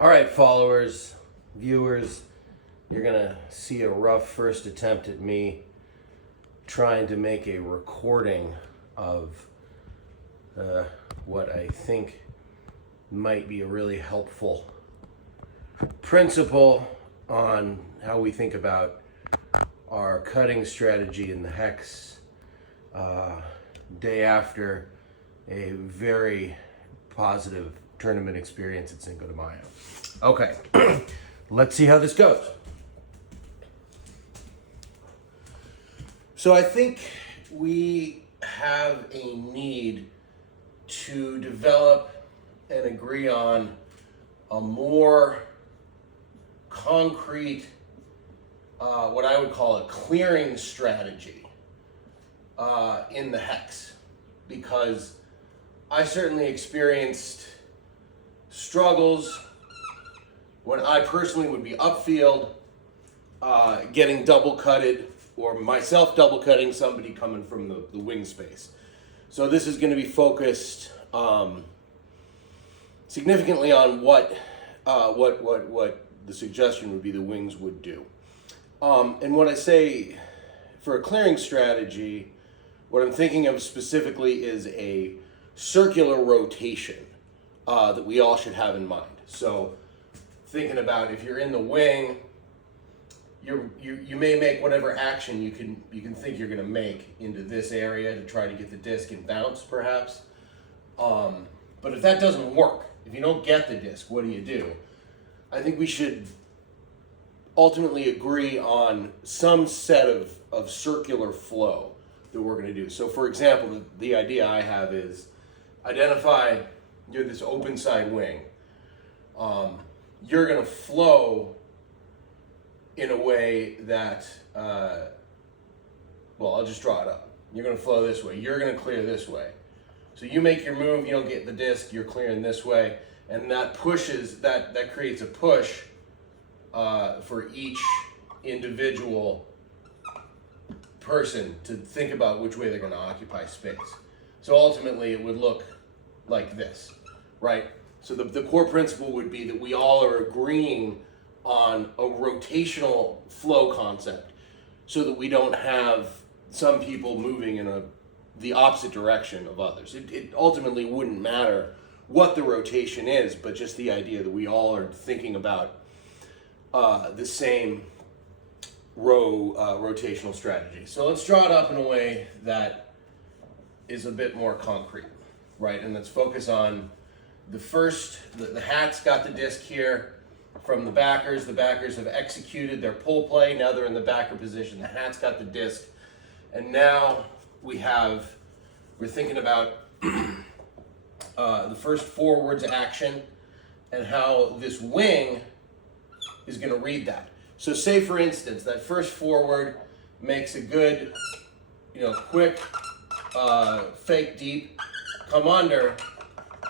All right, followers, viewers, you're gonna see a rough first attempt at me trying to make a recording of what I think might be a really helpful principle on how we think about our cutting strategy in the hex day after a very positive tournament experience at Cinco de Mayo. Okay, let's see how this goes. So I think we have a need to develop and agree on a more concrete, what I would call a clearing strategy in the hex, because I certainly experienced struggles when I personally would be upfield, getting double cutted, or myself double cutting somebody coming from the wing space. So this is going to be focused significantly on what the suggestion would be the wings would do. And what I say for a clearing strategy, what I'm thinking of specifically is a circular rotation that we all should have in mind. So thinking about if you're in the wing, you may make whatever action you can think you're going to make into this area to try to get the disc and bounce, perhaps. But if that doesn't work, if you don't get the disc, what do? I think we should ultimately agree on some set of circular flow that we're going to do. So, for example, the idea I have is identify you're this open side wing. You're going to flow in a way that, well, I'll just draw it up. You're going to flow this way. You're going to clear this way. So you make your move, you don't get the disc, you're clearing this way, and that pushes, that creates a push for each individual person to think about which way they're going to occupy space. So ultimately it would look like this, right? So the core principle would be that we all are agreeing on a rotational flow concept so that we don't have some people moving in the opposite direction of others. It ultimately wouldn't matter what the rotation is, but just the idea that we all are thinking about the same rotational strategy. So let's draw it up in a way that is a bit more concrete, right? And let's focus on the hat's got the disc here from the backers. The backers have executed their pull play. Now they're in the backer position. The hat's got the disc. And now we're thinking about the first forwards action and how this wing is going to read that. So say, for instance, that first forward makes a good, quick, fake deep, come under,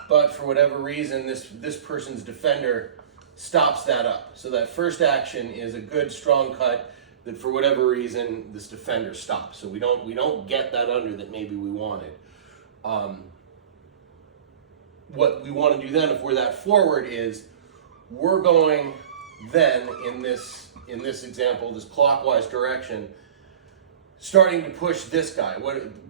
but for whatever reason, this person's defender stops that up. So that first action is a good, strong cut that for whatever reason, this defender stops. So we don't get that under that maybe we wanted. What we want to do then, if we're that forward, is we're going then in this example, this clockwise direction, starting to push this guy.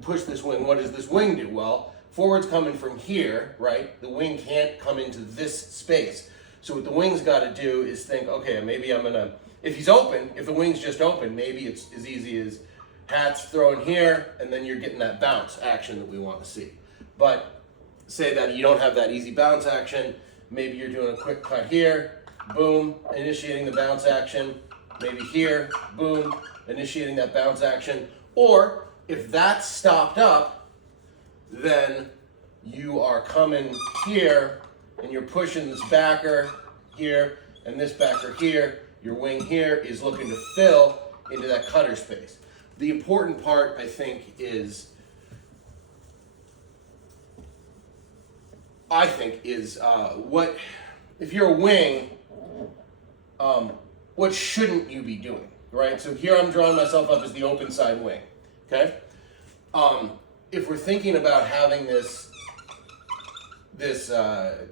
Push this wing. What does this wing do? Well, forward's coming from here, right? The wing can't come into this space. So what the wing's got to do is think, okay, maybe I'm gonna, if he's open, if the wing's just open, maybe it's as easy as hat's thrown here, and then you're getting that bounce action that we want to see. But say that you don't have that easy bounce action, maybe you're doing a quick cut here, boom, initiating the bounce action, maybe here, boom, initiating that bounce action. Or if that's stopped up, then you are coming here and you're pushing this backer here and this backer here. Your wing here is looking to fill into that cutter space. The important part, I think, is what if you're a wing, what shouldn't you be doing, right? So here I'm drawing myself up as the open side wing, okay? If we're thinking about having this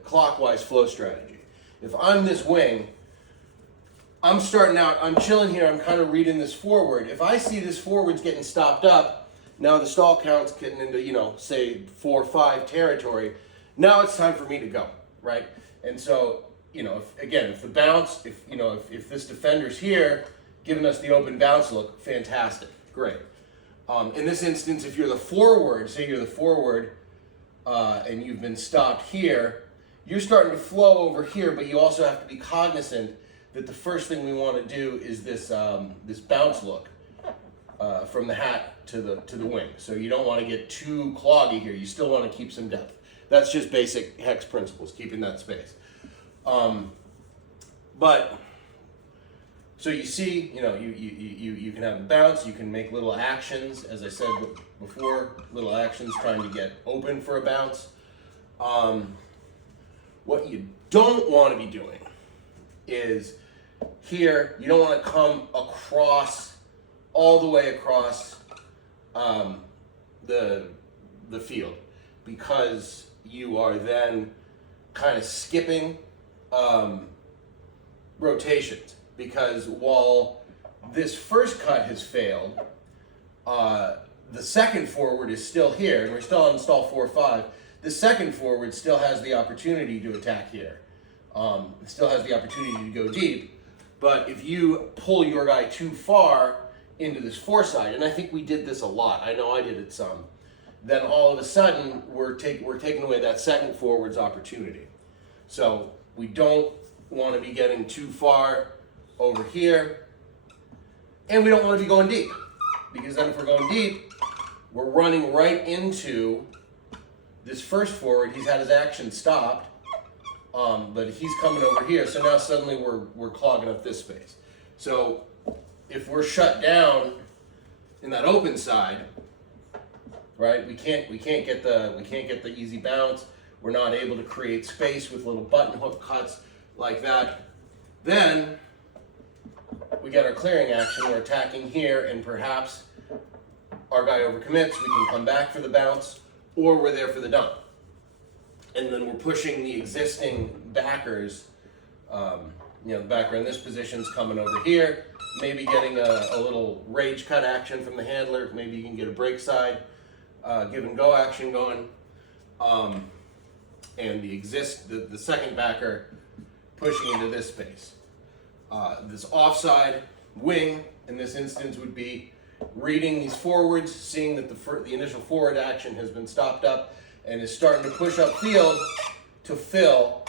clockwise flow strategy, if I'm this wing, I'm starting out, I'm chilling here, I'm kind of reading this forward. If I see this forward's getting stopped up, now the stall count's getting into, you know, say 4 or 5 territory, now it's time for me to go, right? And so, you know, if the bounce, if this defender's here, giving us the open bounce look, fantastic, great. In this instance, if you're the forward, say you're the forward, and you've been stopped here, you're starting to flow over here, but you also have to be cognizant that the first thing we want to do is this this bounce look from the hat to the wing. So you don't want to get too cloggy here. You still want to keep some depth. That's just basic hex principles, keeping that space. But so you see, you know, you can have a bounce. You can make little actions, as I said before, little actions trying to get open for a bounce. What you don't want to be doing is here, you don't want to come across, all the way across the field, because you are then kind of skipping rotations. Because while this first cut has failed, the second forward is still here, and we're still on stall 4-5. The second forward still has the opportunity to attack here. It still has the opportunity to go deep. But if you pull your guy too far into this foreside, and I think we did this a lot, I know I did it some, then all of a sudden we're taking away that second forward's opportunity. So we don't want to be getting too far over here, and we don't want to be going deep, because then if we're going deep, we're running right into this first forward. He's had his action stopped, but he's coming over here, so now suddenly we're clogging up this space. So if we're shut down in that open side, right, we can't get the easy bounce. We're not able to create space with little button hook cuts like that. Then we get our clearing action. We're attacking here, and perhaps our guy overcommits. We can come back for the bounce, or we're there for the dump. And then we're pushing the existing backers. The backer in this position is coming over here, maybe getting a little rage cut action from the handler. Maybe you can get a break side, give and go action going. And the second backer pushing into this space. This offside wing in this instance would be reading these forwards, seeing that the initial forward action has been stopped up and is starting to push up field to fill,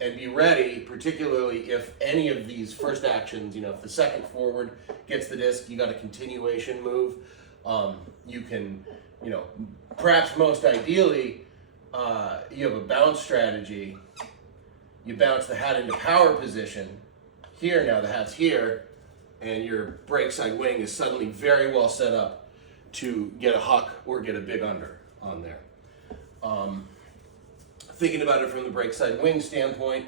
and be ready, particularly if any of these first actions, if the second forward gets the disc, you got a continuation move. You can, perhaps most ideally, you have a bounce strategy. You bounce the hat into power position. Here now, the hat's here, and your break side wing is suddenly very well set up to get a huck or get a big under on there. Thinking about it from the break side wing standpoint,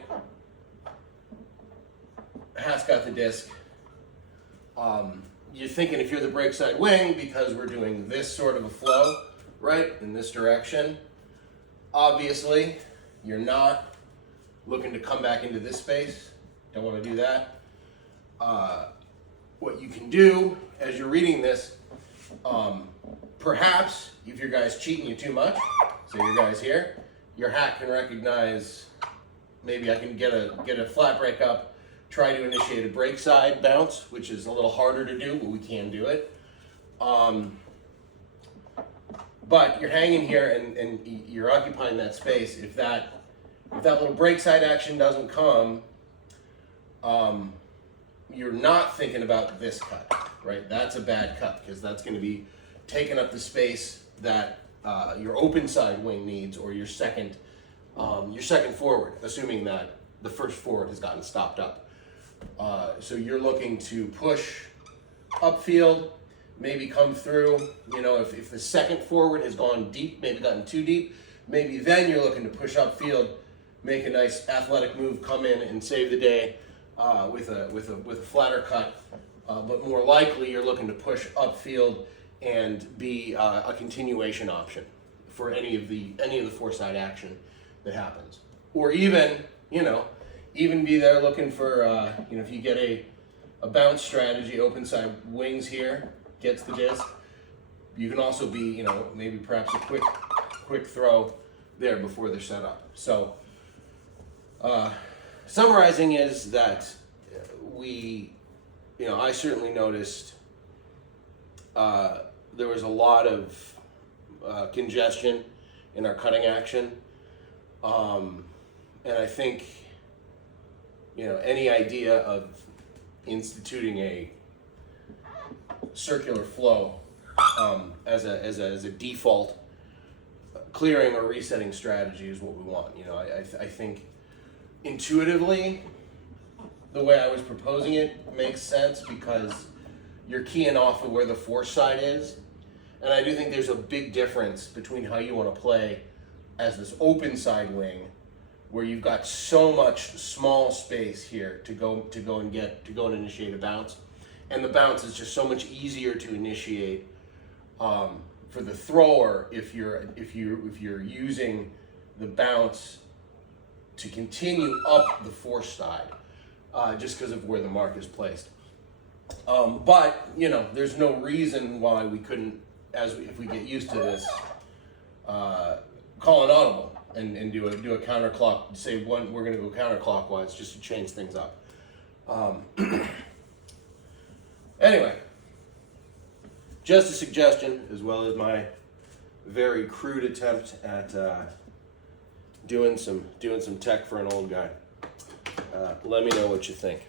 hat's got the disc. You're thinking if you're the break side wing, because we're doing this sort of a flow, right, in this direction, obviously you're not looking to come back into this space. Don't want to do that. What you can do as you're reading this, perhaps if your guy's cheating you too much, so your guy's here, your hat can recognize, maybe I can get a flat break up, try to initiate a break side bounce, which is a little harder to do, but we can do it. But you're hanging here and you're occupying that space. If that little break side action doesn't come, you're not thinking about this cut, right? That's a bad cut, because that's going to be taking up the space that your open side wing needs, or your second forward, assuming that the first forward has gotten stopped up. So you're looking to push upfield, maybe come through. If the second forward has gone deep, maybe gotten too deep, maybe then you're looking to push upfield, make a nice athletic move, come in and save the day with a flatter cut. But more likely, you're looking to push upfield and be a continuation option for any of the foreside action that happens. or even, even be there looking for, if you get a bounce strategy, open side wings here, gets the disc. You can also be, maybe perhaps a quick throw there before they're set up. So, summarizing is that I certainly noticed there was a lot of congestion in our cutting action. And I think, any idea of instituting a circular flow as a default clearing or resetting strategy is what we want. I think intuitively the way I was proposing it makes sense because you're keying off of where the force side is. And I do think there's a big difference between how you want to play as this open side wing, where you've got so much small space here to go and initiate a bounce, and the bounce is just so much easier to initiate for the thrower if you're using the bounce to continue up the force side, just because of where the mark is placed. But there's no reason why we couldn't, if we get used to this, call an audible and do a counterclock. Say we're going to go counterclockwise just to change things up. Anyway, just a suggestion, as well as my very crude attempt at doing some tech for an old guy. Let me know what you think.